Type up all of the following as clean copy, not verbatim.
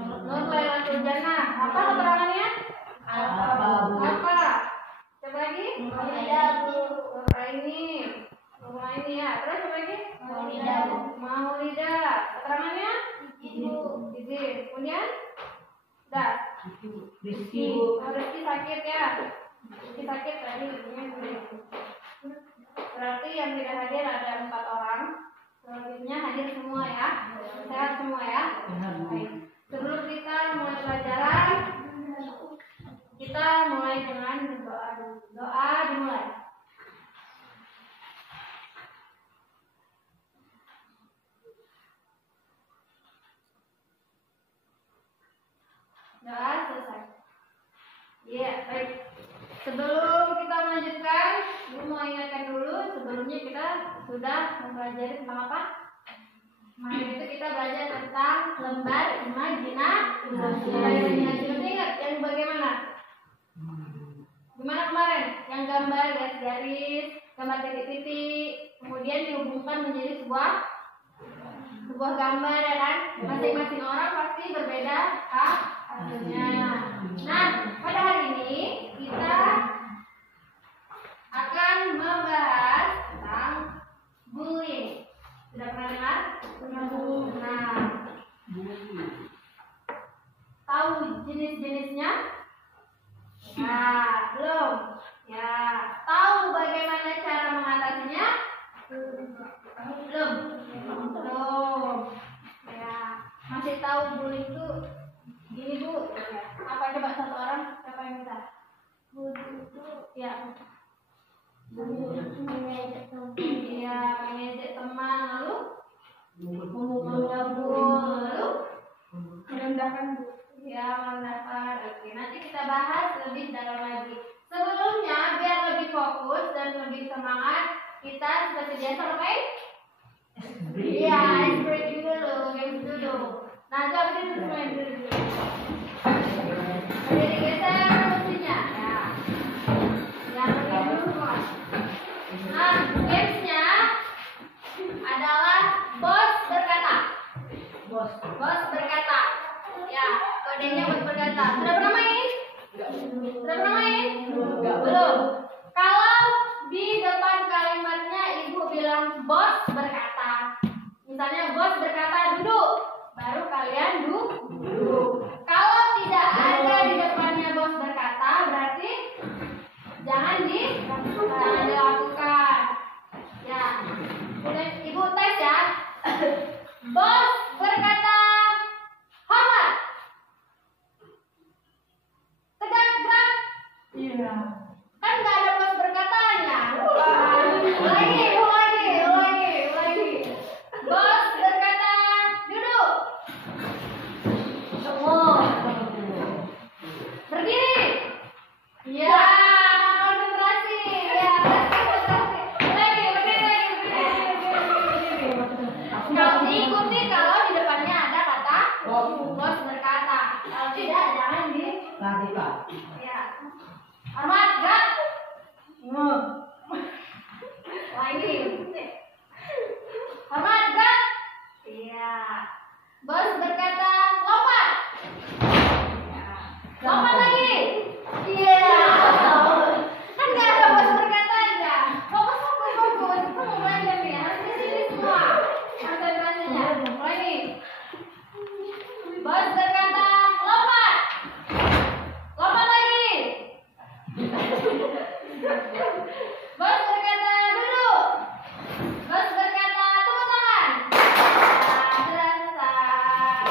Nur Lailatul Jannah. Apa keterangannya? Apa? Coba lagi. Ini ya. Terus coba lagi. Maulida. Keterangannya? Izin. Kemudian? Udah. Rizki sakit ya. Rizki sakit tadi. Berarti yang tidak hadir ada 4 orang. Selanjutnya hadir semua ya. Sehat semua ya. Baik. Sebelum kita mulai pelajaran, kita mulai dengan berdoa dulu. Doa dimulai. Doa selesai. Iya, baik. Sebelum kita melanjutkan, Ibu mau ingatkan dulu, sebelumnya kita sudah mempelajari tentang apa? Kemarin itu kita belajar tentang lembar imajinasi. Ingat yang bagaimana? Gimana kemarin? Yang gambar garis-garis, gambar titik-titik, kemudian dihubungkan menjadi sebuah gambar ya kan? Masing-masing orang pasti berbeda hasilnya. Nah, pada hari ini kita akan membahas tentang bullying. Sudah pernah dengar? Nah, tahu jenis-jenisnya? Nah, belum. Ya, tahu bagaimana cara mengatasinya? Belum. Ya, masih tahu bullying itu gini Bu? Apa coba satu orang? Siapa yang minta? Bullying itu ya. Mengejek teman, lalu menggabung, lalu merendahkan. Ya, merendahkan. Oke, nanti kita bahas lebih dalam lagi. Sebelumnya, biar lebih fokus dan lebih semangat, kita seperti biasa ngapain? Iya, ice breaking dulu, games dulu. Nah, coba dulu main dulu. Jadi digeser kursinya, ya. Yang ini dulu. Nah, gamesnya adalah bos berkata. Bos berkata. Ya, kodenya bos berkata. Sudah pernah main? Belum. Kalau di depan kalimatnya ibu bilang bos berkata, misalnya bos berkata duduk, baru kalian duduk. Kalau tidak ada di depannya bos berkata, berarti jangan dilakukan. Ya, ibu tes ya. Bos berkata hormat. Tegak gerak. Iya. Kan nggak ada bos berkatanya. Ulangi. Bos berkata duduk. Berdiri. Ya, konsentrasi. Ya, lagi. Kalau diikuti kalau di depannya ada kata bos berkata. Kalau tidak jangan dilakukan. Ya. Hormat, gerak. Lagi. Hormat, gerak. Iya. Bos berkata lompat. Lompat lagi. Iya. Kan nggak ada bos berkata aja. Fokus. Itu mau belajar nih. Harus di sini semua. Konsentrasinya. Lagi. Bos berkata lompat. Lompat lagi. Bos berkata duduk. Bos berkata tepuk tangan. Sudah selesai.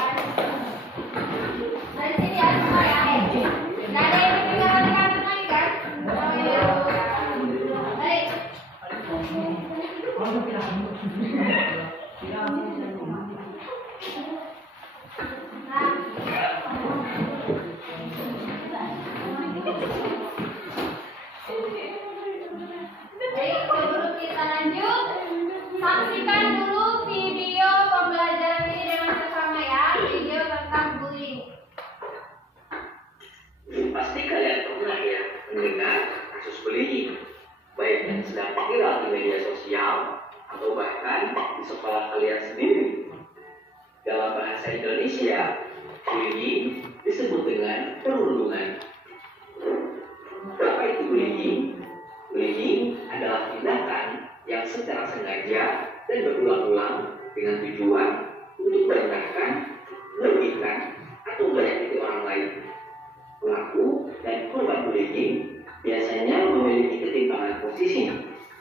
atau menyakiti orang lain. Pelaku dan korban bullying biasanya memiliki ketimpangan posisi,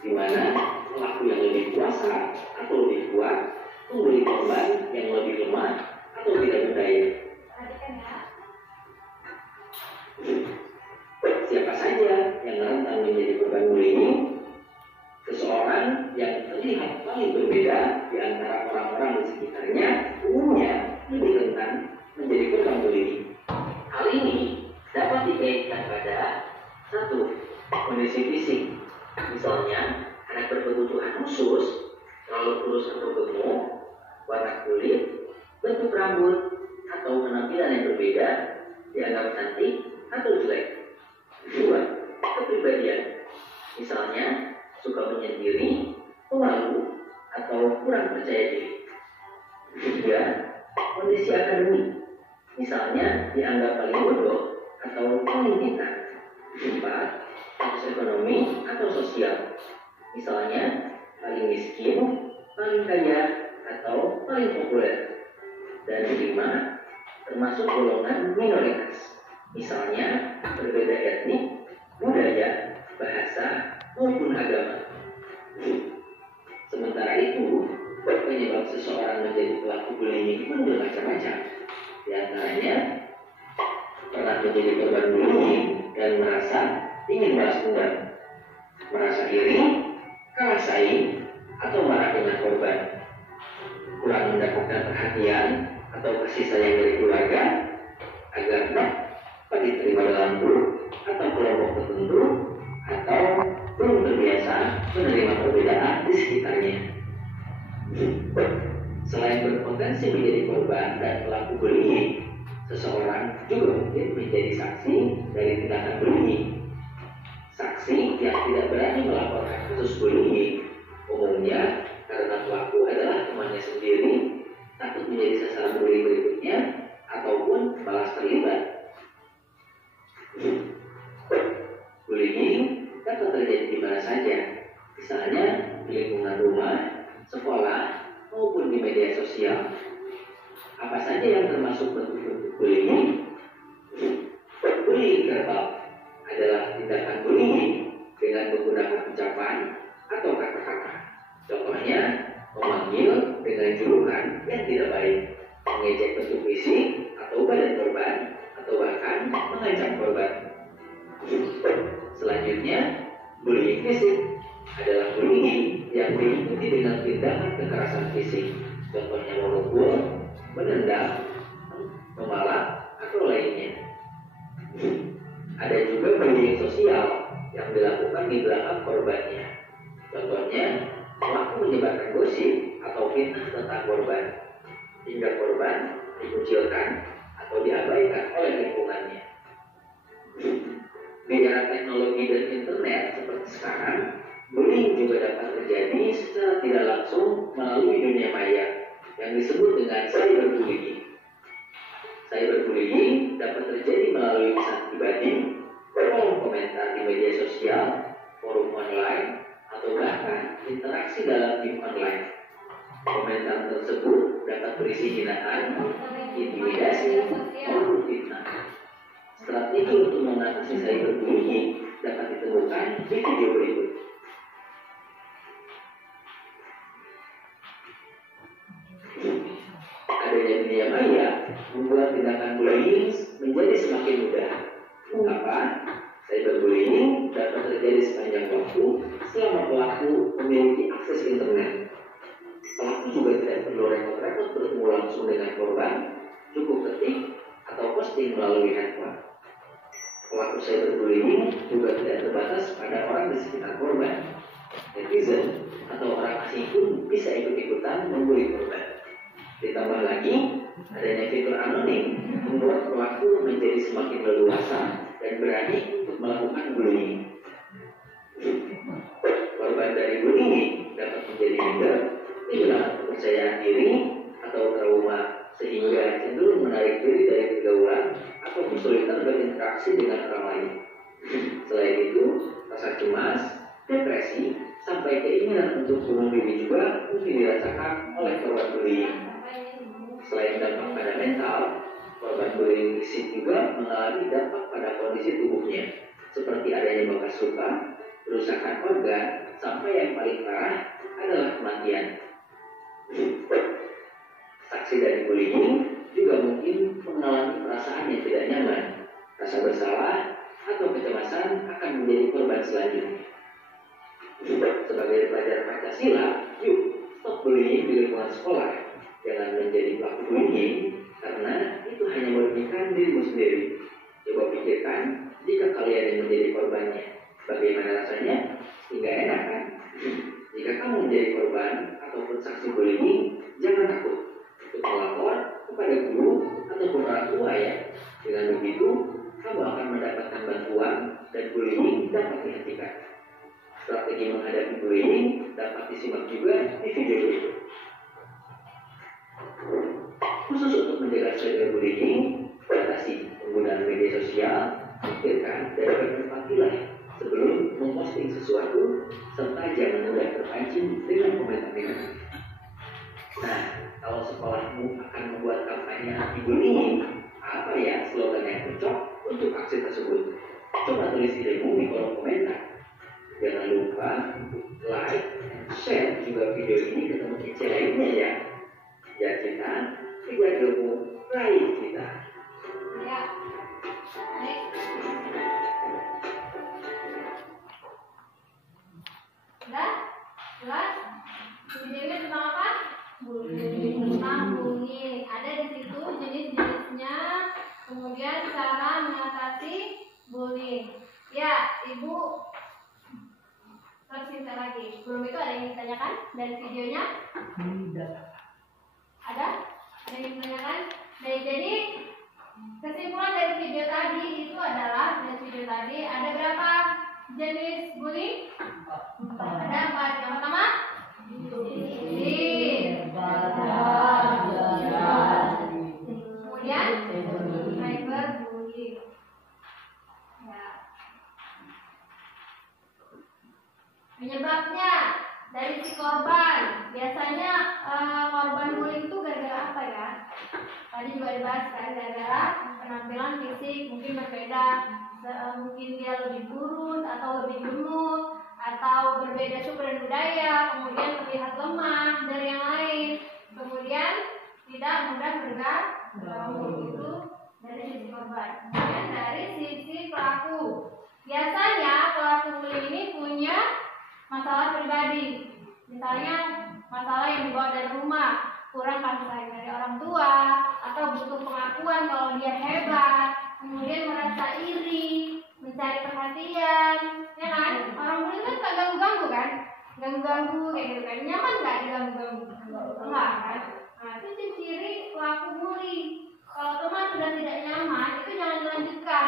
di mana pelaku yang lebih kuasa atau lebih kuat membuli korban yang lebih lemah atau tidak berdaya. Siapa saja yang rentan menjadi korban bullying? Seseorang yang terlihat paling berbeda di antara orang-orang di sekitarnya umumnya lebih rentan menjadi korban bullying. Hal ini dapat dikaitkan pada satu, kondisi fisik. Misalnya, anak berkebutuhan khusus, terlalu kurus atau gemuk, warna kulit, bentuk rambut, atau penampilan yang berbeda, dianggap cantik atau jelek. Dua, kepribadian. Misalnya, suka menyendiri, pemalu, atau kurang percaya diri. Tiga, kondisi akademik. Misalnya, dianggap paling bodoh atau paling pintar. Empat, status ekonomi atau sosial. Misalnya, paling miskin, paling kaya, atau paling populer. Dan lima, termasuk golongan minoritas. Misalnya, berbeda etnik, budaya, bahasa, maupun agama. Sementara itu, penyebab seseorang menjadi pelaku bullying pun bermacam-macam. Di antaranya, pernah menjadi korban bullying dan merasa ingin balas dendam, merasa iri, kalah saing, atau marah dengan korban, kurang mendapatkan perhatian atau kasih sayang dari keluarga, agar dapat diterima dalam grup atau kelompok tertentu, atau belum terbiasa menerima perbedaan di sekitarnya. Selain berpotensi menjadi korban dan pelaku bullying, seseorang juga mungkin menjadi saksi dari tindakan bullying. Saksi yang tidak berani melaporkan kasus bullying umumnya karena pelaku adalah temannya sendiri, takut menjadi sasaran bullying berikutnya, ataupun malah terlibat. Bullying dapat terjadi di mana saja, misalnya di lingkungan rumah, sekolah, maupun di media sosial. Apa saja yang termasuk bentuk-bentuk bullying? Bullying verbal adalah tindakan bullying dengan menggunakan ucapan atau kata-kata. Contohnya, memanggil dengan julukan yang tidak baik, mengejek bentuk fisik atau badan korban, atau bahkan mengancam korban. Selanjutnya, bullying fisik adalah bullying yang diikuti dengan tindakan kekerasan fisik. Contohnya memukul, menendang, memalak, atau lainnya. Ada juga bullying sosial yang dilakukan di belakang korbannya. Contohnya, pelaku menyebarkan gosip atau fitnah tentang korban, hingga korban dikucilkan atau diabaikan oleh lingkungannya. Di era teknologi dan internet seperti sekarang, bullying juga dapat terjadi secara tidak langsung melalui dunia maya yang disebut dengan cyberbullying. Cyberbullying dapat terjadi melalui pesan pribadi, kolom komentar di media sosial, forum online, atau bahkan interaksi dalam game online. Komentar tersebut dapat berisi hinaan, intimidasi, maupun fitnah. Strategi untuk mengatasi cyberbullying dapat ditemukan di video berikut. Adanya dunia maya membuat tindakan bullying menjadi semakin mudah. Mengapa? Cyberbullying dapat terjadi sepanjang waktu selama pelaku memiliki akses internet. Pelaku juga tidak perlu repot-repot bertemu langsung dengan korban, cukup ketik atau posting melalui handphone. Pelaku cyberbullying juga tidak terbatas pada orang di sekitar korban. Netizen atau orang asing pun bisa ikut-ikutan membuli korban. Ditambah lagi, adanya fitur anonim membuat pelaku menjadi semakin leluasa dan berani untuk melakukan bullying. Korban dari bullying dapat menjadi minder, kehilangan kepercayaan diri, atau trauma sehingga cenderung menarik diri dari pergaulan atau kesulitan berinteraksi dengan orang lain. Selain itu, rasa cemas, depresi, sampai keinginan untuk bunuh diri juga mungkin dirasakan oleh korban bullying. Selain dampak pada mental, korban bullying bullying fisik juga mengalami dampak pada kondisi tubuhnya, seperti adanya bekas luka, kerusakan organ, sampai yang paling parah adalah kematian. Saksi dari bullying juga mungkin mengalami perasaan yang tidak nyaman, rasa bersalah, atau kecemasan akan menjadi korban selanjutnya. Sebagai pelajar Pancasila, yuk stop bullying di lingkungan sekolah. Jangan menjadi pelaku bullying, karena itu hanya merugikan dirimu sendiri. Coba pikirkan, jika kalian yang menjadi korbannya, bagaimana rasanya? Tidak enak kan? Jika kamu menjadi korban ataupun saksi bullying, jangan takut untuk melapor kepada guru ataupun orang tua ya. Dengan begitu, kamu akan mendapatkan bantuan dan bullying dapat dihentikan. Strategi menghadapi bullying dapat disimak juga di video berikut. Khusus untuk menjaga cyberbullying, batasi penggunaan media sosial, pikirkan dan berempatilah sebelum memposting sesuatu, serta jangan mudah terpancing dengan komentar negatif. Nah, kalau sekolahmu akan membuat kampanye anti-bullying, apa ya slogan yang cocok untuk aksi tersebut? Coba tulis idemu di kolom komentar. Jangan lupa like, share juga video ini ke teman kecil lainnya ya. Ya kita, kejar ilmu, raih kita. Ya. Baik. Sudah? Jelas? Videonya tentang apa? Bullying. Tentang bullying. Ada di situ jenis-jenisnya, kemudian cara mengatasi bullying. Ya, Ibu tersisa lagi. Sebelum itu ada yang ditanyakan dari videonya? Tidak. Ada? Ada yang ditanyakan? Baik, jadi kesimpulan dari video tadi itu adalah dari video tadi ada berapa jenis bullying? Ada empat. Yang pertama, kemudian cyberbullying. Ya. Penyebabnya dari si korban. Biasanya korban bullying itu gara-gara apa ya? Tadi juga dibahas kan, gara-gara penampilan fisik mungkin berbeda, mungkin dia lebih kurus atau lebih gemuk, atau berbeda suku dan budaya, kemudian terlihat lemah dari yang lain, kemudian tidak mudah bergaul. Itu dari sisi korban. Kemudian dari sisi pelaku. Biasanya pelaku bullying ini punya masalah pribadi, misalnya masalah yang dibawa dari rumah, kurang kasih sayang dari orang tua, atau butuh pengakuan kalau dia hebat, kemudian merasa iri, mencari perhatian, ya kan? Orang bullying kan suka ganggu-ganggu kan? Ganggu-ganggu kayak gitu kan? Nyaman nggak diganggu-ganggu? Enggak kan? Nah, itu ciri pelaku bullying. Kalau teman sudah tidak nyaman, itu jangan dilanjutkan,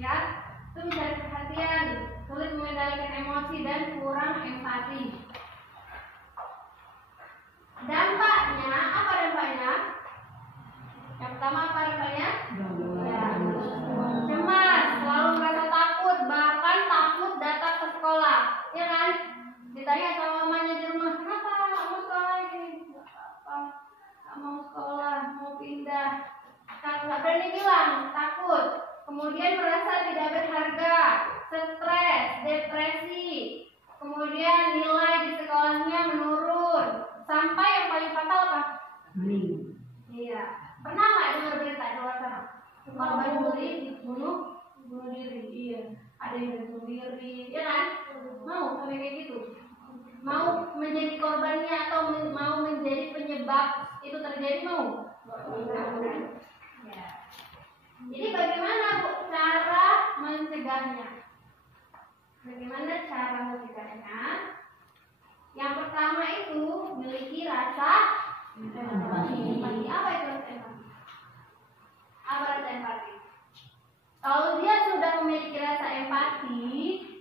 ya. Itu mencari perhatian, sulit mengendalikan emosi dan kurang empati. Dampaknya, apa dampaknya? Yang pertama apa dampaknya? Ya, cemas, selalu merasa takut, bahkan takut datang ke sekolah, ya kan? Ditanya sama mamanya di rumah, kenapa nggak mau sekolah lagi? Nggak apa-apa, nggak mau sekolah, mau pindah. Nggak berani bilang, takut. Kemudian merasa tidak berharga, stres, depresi. Kemudian nilai di sekolahnya menurun. Sampai yang paling fatal apa? Iya. Pernah nggak dengar berita di luar sana? Korban bullying bunuh diri. Iya. Ada yang bunuh diri, ya kan? Mau sampai kayak gitu? Mau menjadi korbannya atau mau menjadi penyebab itu terjadi, mau? Ya. Jadi bagaimana Bu cara mencegahnya? Bagaimana cara mencegahnya? Yang pertama itu memiliki rasa empati. Apa itu rasa empati? Apa rasa empati? Kalau dia sudah memiliki rasa empati,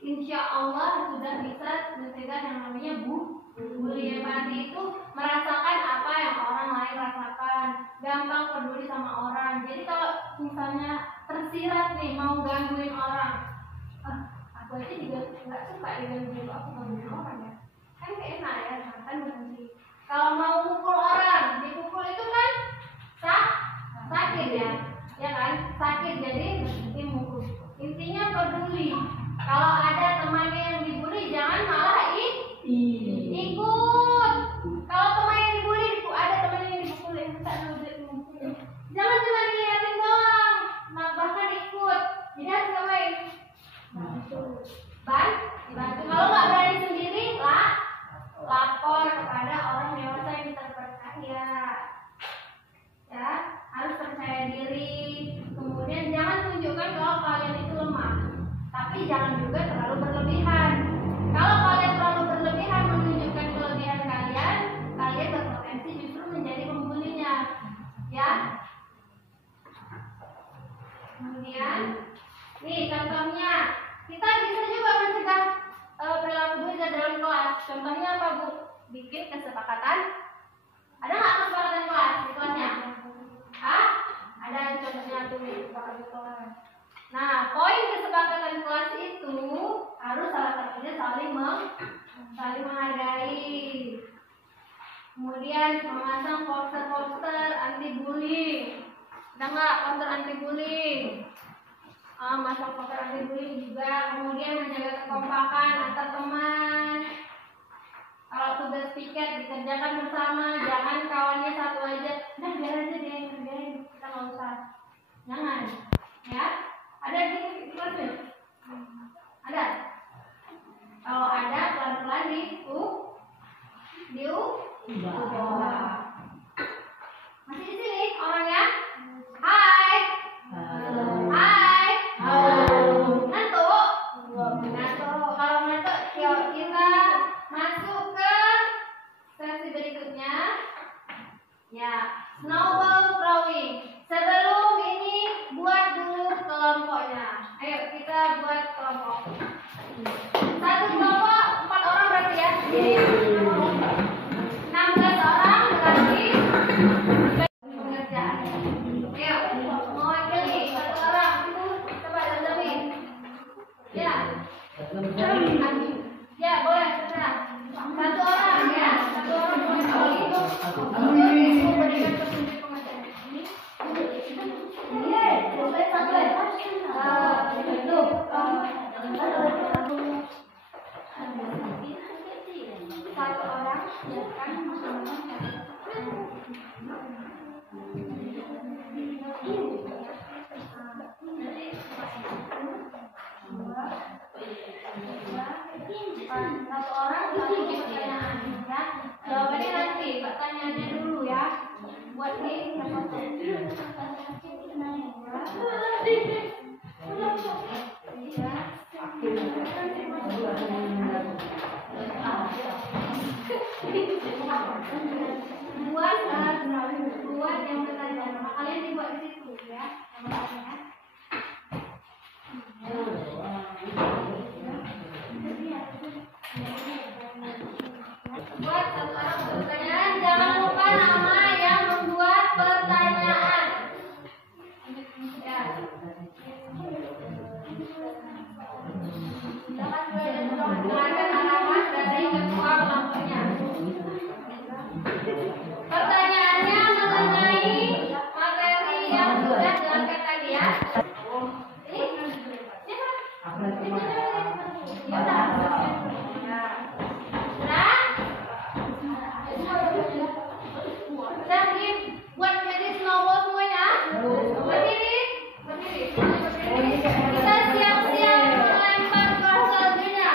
insya Allah sudah bisa mencegah yang namanya bullying. Empati itu merasakan apa yang orang lain rasakan, gampang peduli sama orang. Jadi kalau misalnya tersirat nih mau gangguin orang, aku aja juga nggak suka digangguin, aku gangguin orang ya. Kan gak enak ya, kan berhenti. Kalau mau mukul orang, dipukul itu kan sakit ya. ya kan, sakit jadi berhenti mukul. Intinya peduli. Kalau ada temannya yang dibully, jangan malah ikut. Kalau teman yang dibully, ada teman yang dibully, jangan cuma dilihatin doang, bahkan ikut. Jadi harus ngapain? Bantu. Kalau nggak berani sendiri, lapor kepada orang dewasa yang terpercaya. Ya, harus percaya diri. Kemudian jangan tunjukkan kalau kalian itu lemah, tapi jangan juga terlalu berlebihan. Kalau kalian terlalu berlebihan menunjukkan kelebihan kalian, kalian berpotensi justru menjadi pembulinya. Ya. Kemudian, nih contohnya, kita bisa juga mencegah perilaku bully dalam kelas. Contohnya apa, Bu? Bikin kesepakatan. Ada nggak kesepakatan kelas di kelasnya? Ada contohnya tuh kesepakatan kelas. Nah, poin kesepakatan kelas itu harus salah satunya saling menghargai. Kemudian memasang poster-poster anti bullying. Ada nggak poster anti bullying? Masang poster anti bullying juga. Kemudian menjaga kekompakan antar teman. Kalau tugas piket dikerjakan bersama, jangan kawannya satu aja. Nah, biar aja dia yang kerjain, kita nggak usah. Jangan, ya. Ada di kelasnya? Ada. Kalau ada, pelan-pelan masih di sini orangnya? Hai. Hai. Ngantuk. Kalau ngantuk, yuk kita masuk ke sesi berikutnya. Ya, snowball throwing. Sebelum ini buat dulu kelompoknya. Ayo kita buat kelompok. Satu kelompok 4 orang berarti ya. 16 orang berarti pengerjaan. Ayo, mewakili satu orang. Coba dandamin. Ya. Ya, boleh terserah. Satu orang ya. Satu orang mewakili. Untuk memberikan petunjuk pengerjaan. Satu orang satu pertanyaan ya. Jawabannya nanti, pertanyaannya dulu ya. Buat nih buat yang pertanyaan. Kalian dibuat di situ ya. Buat satu orang pertanyaan, jangan lupa nama yang membuat pertanyaan. Ya. Dengarkan alamat dari ketua kelompoknya. Pertanyaannya mengenai materi yang sudah diangkat tadi ya. Buat jadi snowball semuanya. Berdiri. Kita siap-siap melempar ke saljunya.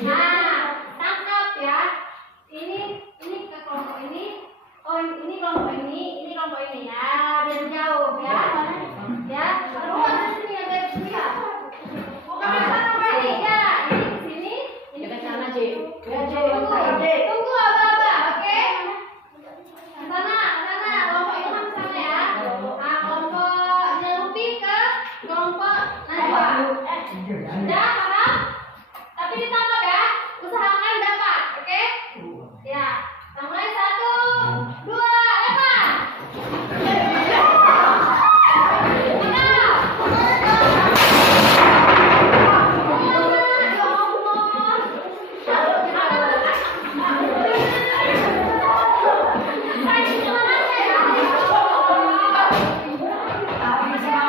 Nah, tangkap ya. Ini ke kelompok ini. Oh, ini kelompok ini ya. Biar jauh ya. Ya. Terus di sini ada dia. Bukan ke sana kali ya. Ini ke sini. Ini ke sana, Cik. Tunggu abah-abah, oke? Ke sana. Kelompok Ilham ke sana ya. Nah, kelompoknya Lupi ke kelompok Najwa. Udah, paham? Tapi ditangkap ya. Usahakan dapat, oke? Ya. Kita mulai 1, 2, lempar. Nah,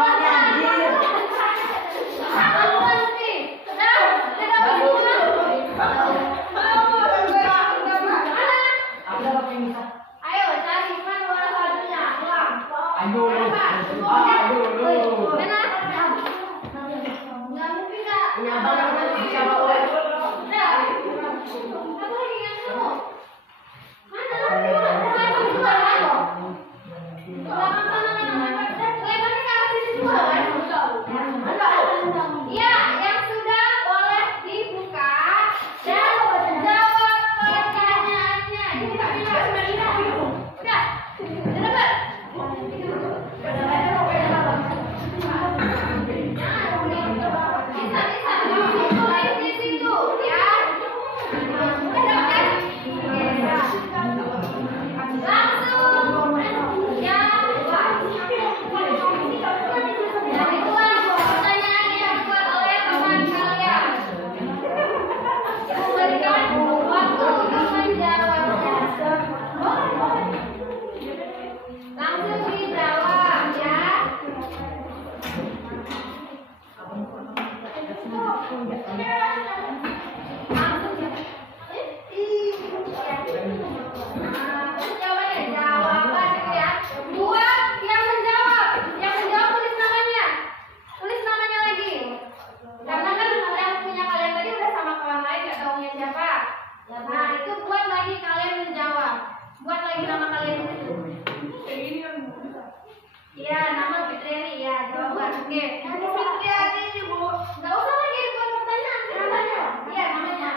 Oke, ini Bu. Nggak usah lagi buat pertanyaan. Namanya. Iya, namanya.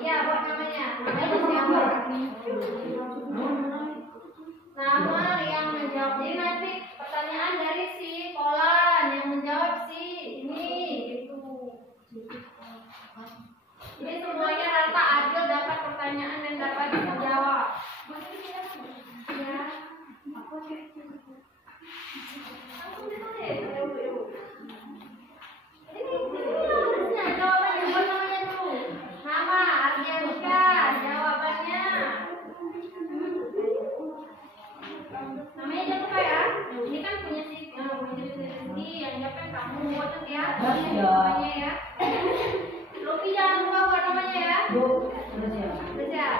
Iya, buat namanya. Namanya siapa? Nama yang menjawab. Jadi nanti pertanyaan dari si Polan yang menjawab si ini gitu. Jadi semuanya rata adil dapat pertanyaan dan dapat dijawab. Ya. Ini jawabannya buat namanya dulu. Nama Ardiansyah, jawabannya. Namanya siapa ya? Ini kan punya si yang jawab kamu tuh ya. Namanya ya. Lucky jangan lupa buat namanya ya. Udah siap.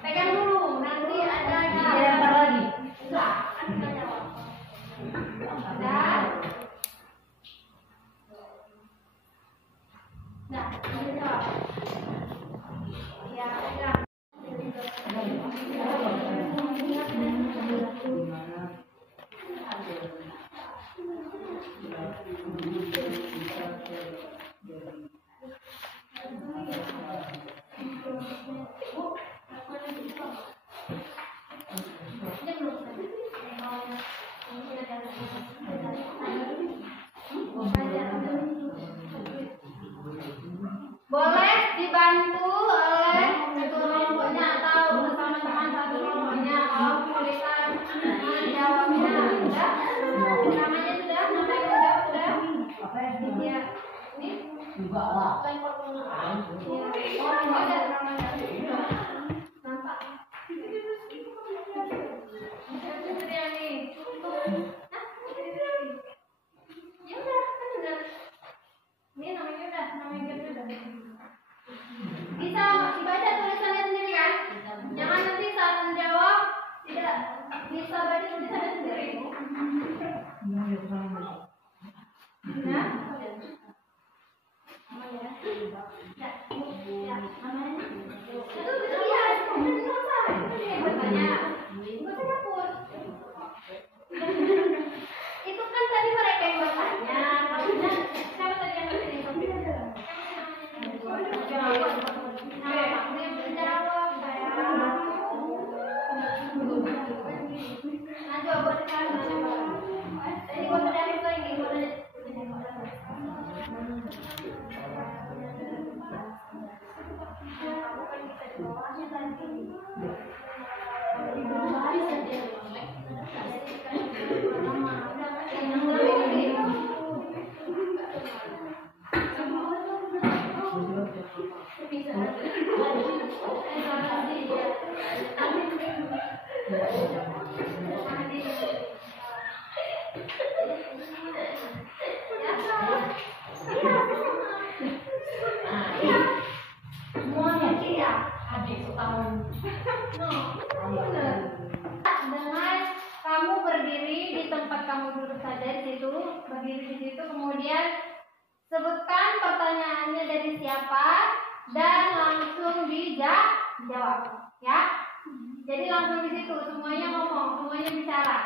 Pegang dulu, nanti ada lagi. Enggak, kan kita jawab. Udah. Nah, kita jawab. Ya, pegang. Boleh dibantu oleh ketua kelompoknya atau bersama teman satu kelompoknya kalau kesulitan menjawabnya. Sudah? Namanya sudah? Nama yang menjawab sudah? Iya. Ini? Enggak lah. Iya. Oh, ada namanya. Nampak? Triani. Hah? Ya udah, kan udah. Ini namanya udah. Bisa dibaca tulisannya sendiri kan? Jangan nanti saat menjawab tidak bisa baca tulisannya sendiri. Nah, namanya. Ya, namanya. Itu ya, itu usah. Itu dia yang bertanya. Nggak usah dapur. Itu kan tadi mereka yang bertanya. Maksudnya siapa tadi yang bertanya? Dengan kamu berdiri di tempat kamu duduk saja di situ, berdiri di situ, kemudian sebutkan pertanyaannya dari siapa dan langsung dijawab, ya. Jadi langsung di situ semuanya ngomong, semuanya bicara,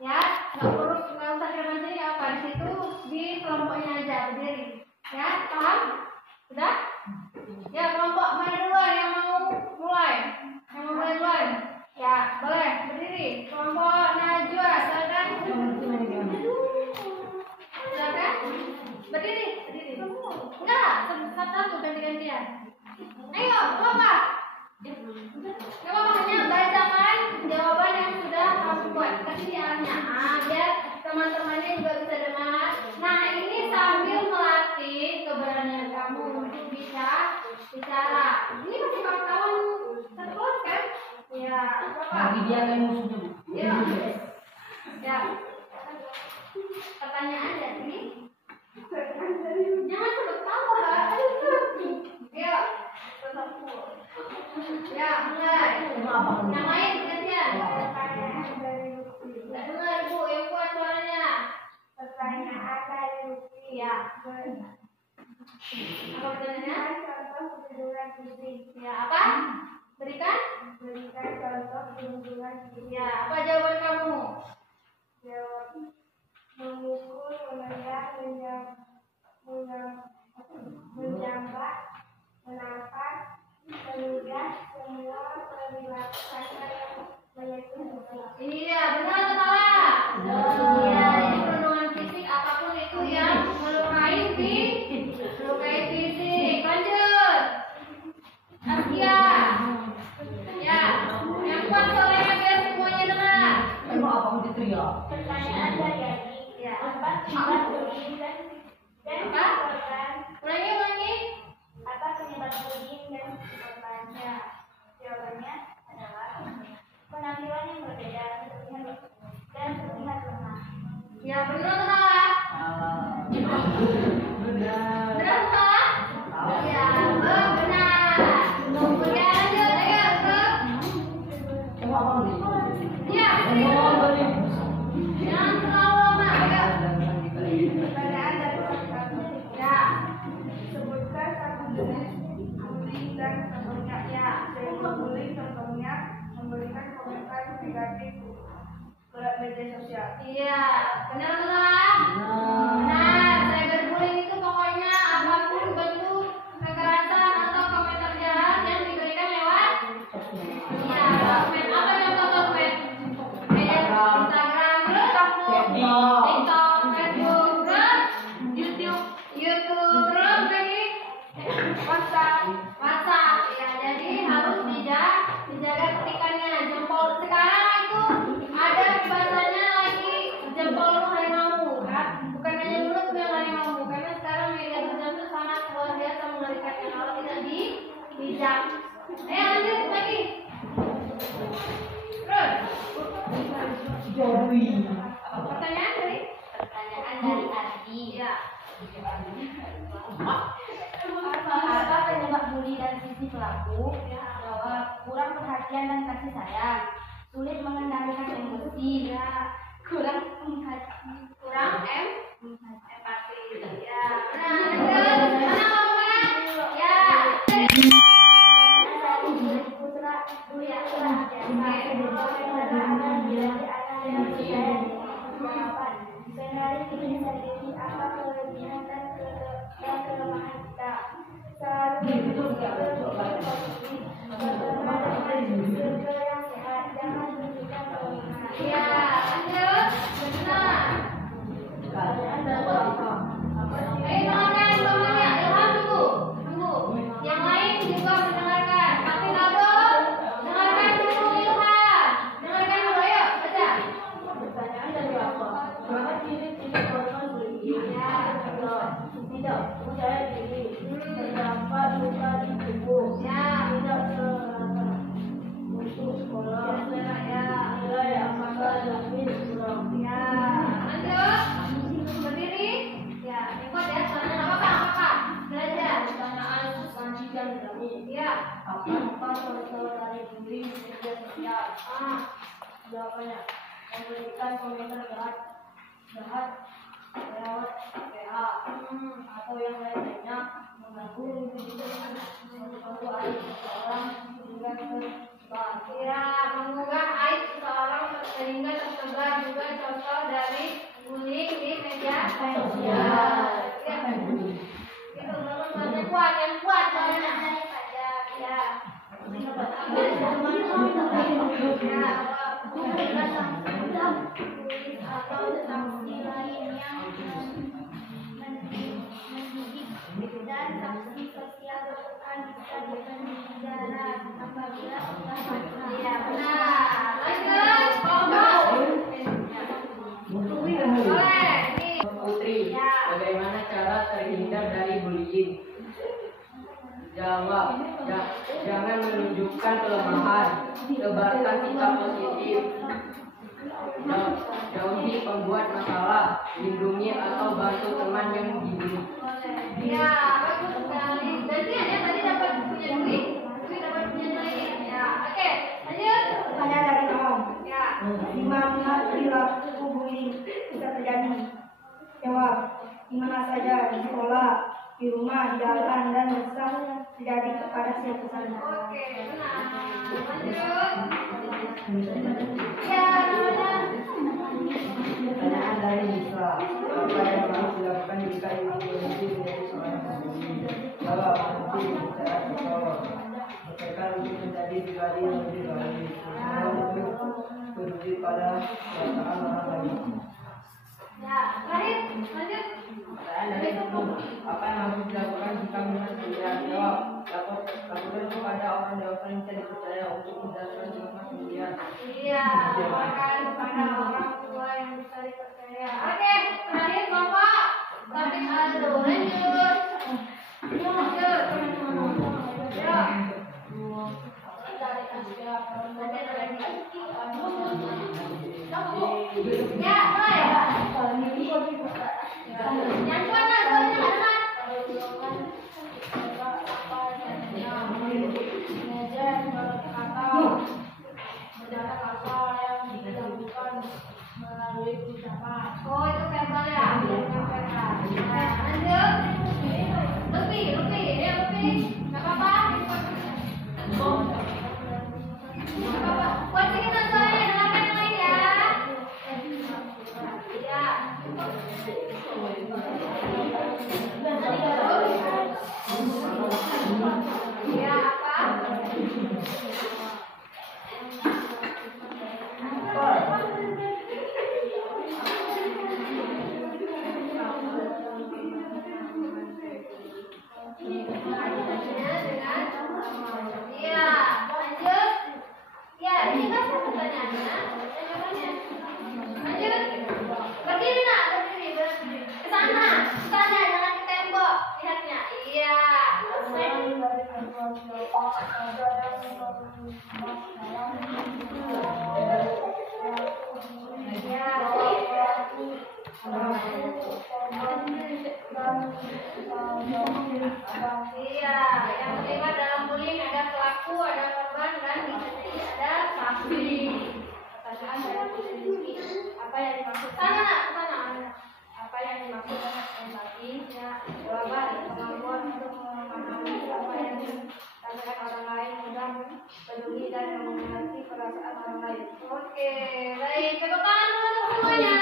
ya. Nggak usah kira sini apa di situ di kelompoknya aja berdiri, ya. Paham? Sudah? Ya, kelompok mana duluan yang mau mulai? Yang mau mulai duluan? Ya, boleh berdiri. Kelompok Najwa, silakan. Silakan. Berdiri. Enggak, satu ganti-gantian. Ayo, kelompok. Kelompok hanya bacakan jawaban yang sudah kamu buat. Kasih jalannya. Biar teman-temannya juga bisa dengar. Nah, ini sambil melatih keberanian kamu untuk bisa bicara. Ini masih kawan-kawan satu kelas kan? Ya, apa? Dia yang musuhnya. Ya. Ya. Pertanyaan dari ini. Jangan sebut tawa. Ya. Ya, mulai. Yang lain gantian. Enggak dengar Bu, yang kuat suaranya. Pertanyaan dari Lutfi. Ya. Apa pertanyaannya? Contoh kunjungan fisik. Ya, apa? Berikan contoh kunjungan fisik. Ya, apa jawaban kamu? Jawab memukul menyambat, menampak, menugas semua perilaku kata yang menyakiti. Ini dia, benar atau salah? Iya, ini perundungan fisik apapun itu yang melukai fisik. Lanjut. Askia. Ya, yang kuat suaranya biar semuanya dengar. Emang apa mau diteriak? Pertanyaan dari Adi. Ya, apa penyebab bullying dan korban? Ulangi. Apa penyebab bullying dan korbannya? Jawabannya adalah penampilan yang berbeda dan terlihat lemah. Ya, benar atau salah? Benar. Benar atau salah? Ya, benar. Oke, lanjut. Ayo, ke. Emang apa nih? Ya, Emang apa nih? jangan terlalu lama. Ayo. Pertanyaan dari ya, sebutkan satu jenis bullying dan contohnya. Ya, jadi bullying contohnya memberikan komentar negatif ke media sosial. Iya, benar atau salah? Benar. Cyberbullying itu pokoknya apapun bentuk kekerasan atau komentar jahat yang diberikan lewat ya, sosmed. Apa contoh sosmed? Instagram, terus TikTok, Facebook, terus YouTube, terus lagi WhatsApp. Ya, jadi harus dijaga ketikannya. Jempol sekarang itu ada bahasanya lagi jempol harimau, kan? Bukan hanya mulut yang harimau, karena sekarang media sosial itu sangat luar biasa mengerikan kalau tidak bijak. Lanjut lagi. Terus. Pertanyaan dari Adi. Ya. Apa penyebab bully dan sisi pelaku? Jawab, kurang perhatian dan kasih sayang, sulit mengendalikan emosi, ya, kurang empati. Ya, yang lain juga mendengarkan. Tapi Nado, dengarkan dulu Ilham. Dengarkan dulu, ayo baca. Pertanyaan dari apa? Berapa ciri-ciri korban bullying? Ya, tidak percaya diri, terdapat luka di tubuh. Ya, tidak selama untuk sekolah. Ya, nilai apakah lebih kurang? Ya, lanjut. Berdiri. Ya, ikut ya. Soalnya apa? Belajar. Pertanyaan selanjutnya dari ya. Apa contoh dari bullying di media sosial? Jawabannya memberikan komentar jahat lewat PA atau yang lainnya, mengganggu mengganggu aib seseorang hingga tersebar. Ya, mengunggah aib seseorang sehingga tersebar juga contoh dari bullying di media sosial. Itu teman-teman kuat, yang kuat soalnya saja. Ya. Atau sanksi lain yang mendidik dan sanksi sosial berupa bisa dipenjara apabila sudah mati. Ya, benar. Lanjut, boleh. Putri, bagaimana cara terhindar dari bullying? Jawab, jangan menunjukkan kelemahan, tebarkan sikap positif, jauhi pembuat masalah, lindungi atau bantu teman yang dibully. Ya, bagus sekali. Gantian ya, tadi dapat punya duit dapat punya duit. Ya, oke. Lanjut. Pertanyaan dari Om. Ya. Di mana perilaku bullying bisa terjadi? Jawab, di mana saja, di sekolah, di rumah, di jalan, dan bisa terjadi kepada siapa saja. Oke, benar. Lanjut. Ya, namanya. Pertanyaan dari Nisa. Apa yang harus dilakukan pertanyaan dari buku. Apa yang harus dilakukan jika melihat pemberian? Jawab. Lakukan kepada orang dewasa yang bisa dipercaya untuk menjelaskan tentang pemberian. Iya, lakukan kepada orang tua yang bisa dipercaya. Oke, terakhir Bapak. Tapi aduh, lanjut. Ya, mulai. Yang kuat lah, suaranya nggak dengar. Oh, itu verbal ya? Lanjut. Lebih, ya lebih. Nggak apa-apa. Nggak apa-apa. Buat kita suaranya, dengarkan yang lain ya. Iya. Iya, apa? Iya, lanjut. Ya, ini kan pertanyaannya. Jawabannya. Lanjut. Berdiri nak, berdiri. Ke sana, jangan ke tembok. Lihatnya. Iya. Iya, yang terlibat dalam bullying ada pelaku, ada korban, dan di sini ada saksi. Pertanyaan dari Bu Rizky, apa yang dimaksud? Sana. Apa yang dimaksud dengan empati? Ya, jawaban kemampuan untuk memahami apa yang dirasakan orang lain, mudah peduli dan mengerti perasaan orang lain. Oke, baik, tepuk tangan dulu untuk semuanya.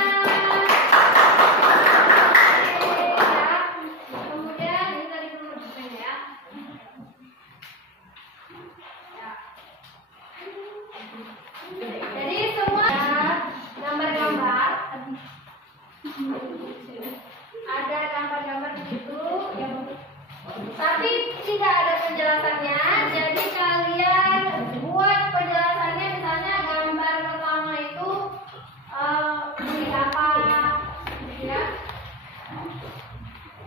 Kemudian kita diberikan ya. Jadi semua gambar-gambar, ada gambar-gambar di situ, tapi tidak ada penjelasannya. Jadi kalian buat penjelasannya, misalnya gambar pertama itu ini apa, ya?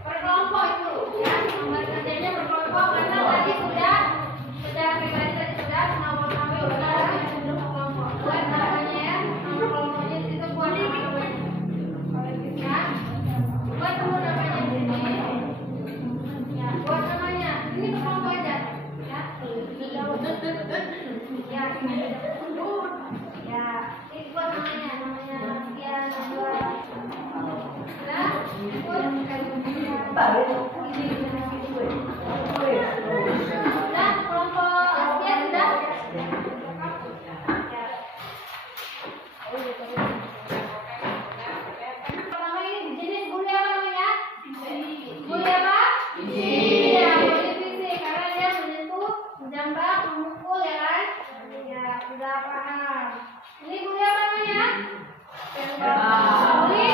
Berkelompok itu, ya. Gambar kerjanya berkelompok karena tadi sudah secara pribadi tadi sudah nomor kami udah berkelompok. Buat namanya ya, nomor kelompoknya itu buat namanya, ya. Buat nomor namanya di sini, ya. Buat namanya ini berkelompok aja, ya. Ya, ini. Ya, ini buat namanya sekian dua. Nah, sudah kelompok sekian sudah. Pertama ini jenis bully apa namanya? Bully apa? Iya, bully fisik karena dia menyentuh, menjambak, memukul ya kan? Ya, sudah paham. Ini bully apa namanya? Bully?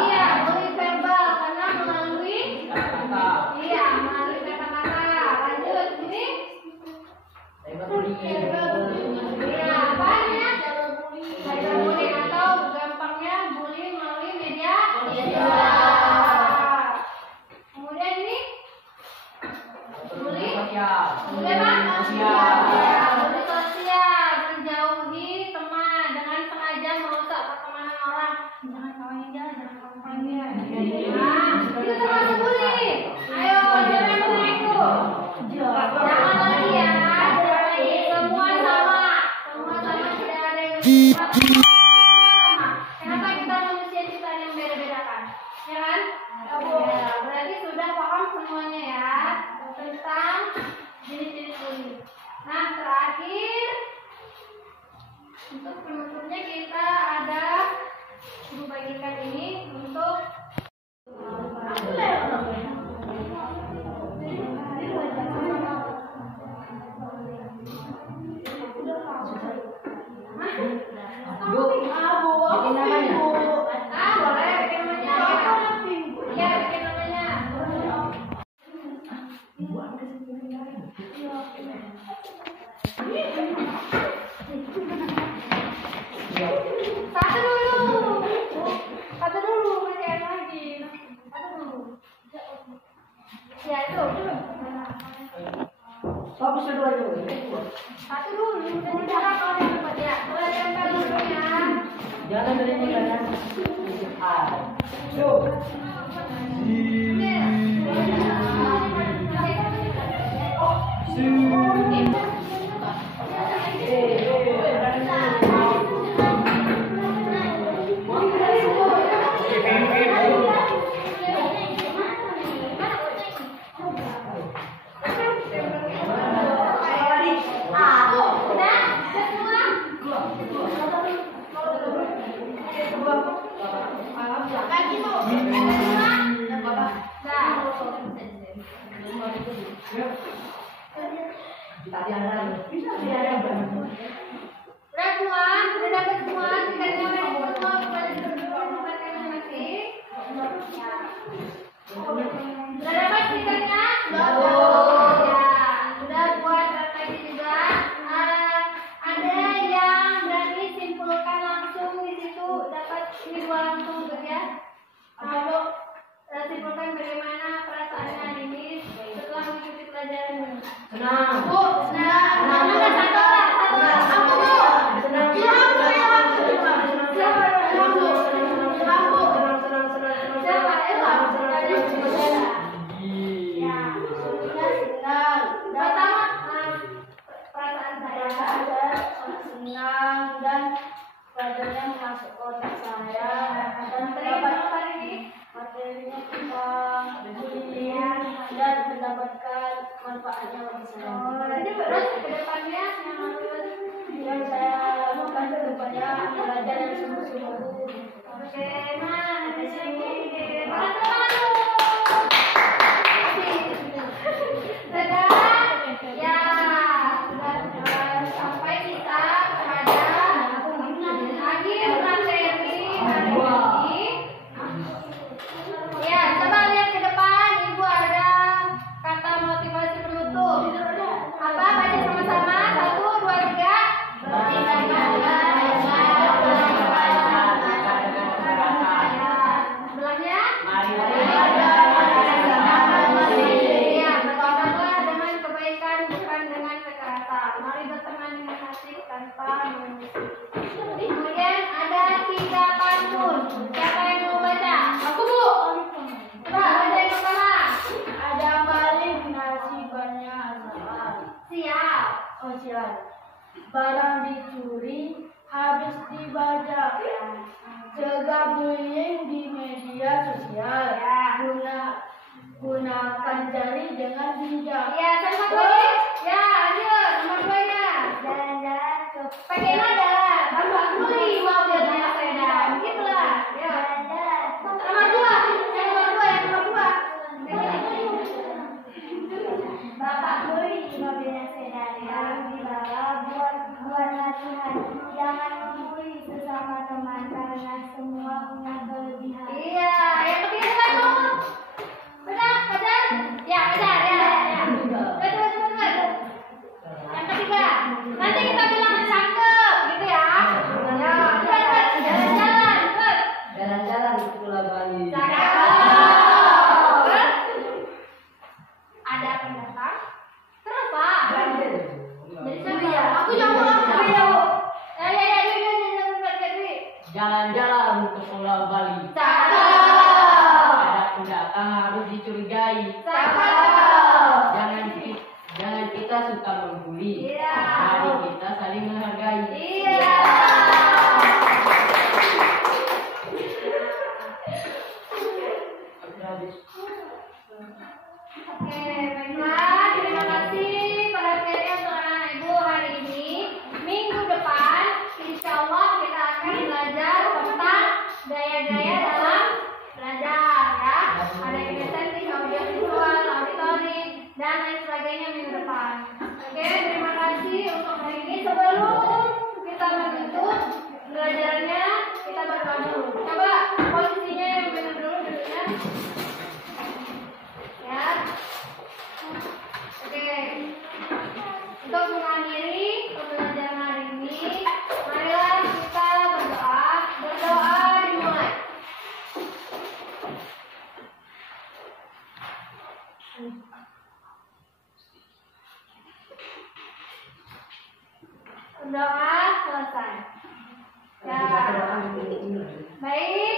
Iya, bully verbal karena melalui iya, melalui kata-kata. Lanjut, ini? Iya, apanya? Cyberbullying atau gampangnya bullying melalui media sosial. Kemudian ini? Bully? Bully apa? Bully sosial, menjauhi teman dengan sengaja merusak pertemanan orang. Jangan kawanin dia, jangan kawanin dia. Nah, itu termasuk bully. Ayo, siapa yang benar itu? Jangan lagi ya, jangan lagi. Semua sama, tidak ada yang semua sama. Kenapa kita manusia ciptaan yang beda-bedakan? Ya kan? Ya, berarti sudah paham semuanya ya tentang jenis-jenis bully. Nah, terakhir untuk penutupnya kita ada bagikan ini untuk boleh bikin namanya. Ya, Ya itu. Oh, bisa dua dulu. Satu dulu, dan cara kalau yang dapat ya. Mulai tempel dulu ya. Jangan dari ini kan. Yuk. Tadi ada bisa dia ada. Udah semua, udah dapat semua, tinggalnya semua kembali ke tempatnya masing-masing. Udah dapat stikernya? Ya, udah buat lagi juga. Ada yang berani simpulkan langsung di situ, dapat ini dua langsung gitu ya. Lalu simpulkan bagaimana perasaan hari ini setelah mengikuti pelajaran ini. Senang. Bu, senang. Senang satu orang, satu orang. Aku bu. Senang. Siapa Bu? Siapa? Ella. Ya, senang. Pertama, perasaan saya ada senang dan pelajarannya masuk otak saya dan terdapat hari ini materinya tentang dunia dan mendapatkan manfaatnya bagi saya. Ini berarti ke depannya yang saya lakukan ke depannya belajar yang sungguh-sungguh. Oke, mana di sini? Ya, sudah sampai kita pada akhir materi hari ini. Ya, coba lihat ke depan. Ibu ada kata motivasi penutup. Apa? Baca sama-sama. 1, 2, 3. Sebelahnya? Iya, bertemanlah dengan kebaikan, bukan dengan kekerasan. Mari berteman dengan asik tanpa memusuhi. Kemudian ada 3 pantun. Siapa yang mau baca? Aku bu. Coba baca yang pertama. Ada maling nasibannya azab. Siap. Oh siap. Barang dicuri habis dibajak. Cegah bullying di media sosial. Gunakan jari dengan bijak. Ya, sama lagi. Ya, lanjut. Nomor 2-nya. Jalan-jalan ke Pakai nada. Tambah kuli mau biar naik sepeda. Gitulah. Ya. jalan-jalan. Nomor 2. Yang nomor 2, yang nomor 2. Bapak beli mobilnya sedan yang dibawa buat latihan. Jangan membuli sesama teman karena semua punya kelebihan. Iya, yang ketiga kamu. Benar, pacar? Ya, pacar. Ya. Betul. Yang ketiga. Nanti kita bilang cakep, gitu ya. Ya, cepat. Jalan-jalan, cepat. Jalan-jalan ke Pulau Bali. Cakep. Ada pendatang. Kenapa? Jadi siapa? Aku jawab. Ya, Dwi. Jalan-jalan ke Pulau Bali. Cakep. Ada pendatang harus dicurigai. Cakep. Jangan kita suka membuli. Iya. Mari kita saling menghargai. Iya. Oke, baiklah. Terima kasih perhatiannya untuk anak ibu hari ini. Minggu depan, insya Allah kita akan belajar tentang gaya-gaya dalam belajar, ya. Ada kinestetik, audio visual, auditorik, dan lain sebagainya minggu depan. Oke, terima kasih untuk hari ini. Sebelum kita menutup pelajarannya, kita berdoa dulu. Coba posisinya yang benar dulu duduknya. Ya. Oke. Untuk mengakhiri pembelajaran hari ini, marilah kita berdoa. Berdoa dimulai. Doa selesai. Ya. Baik.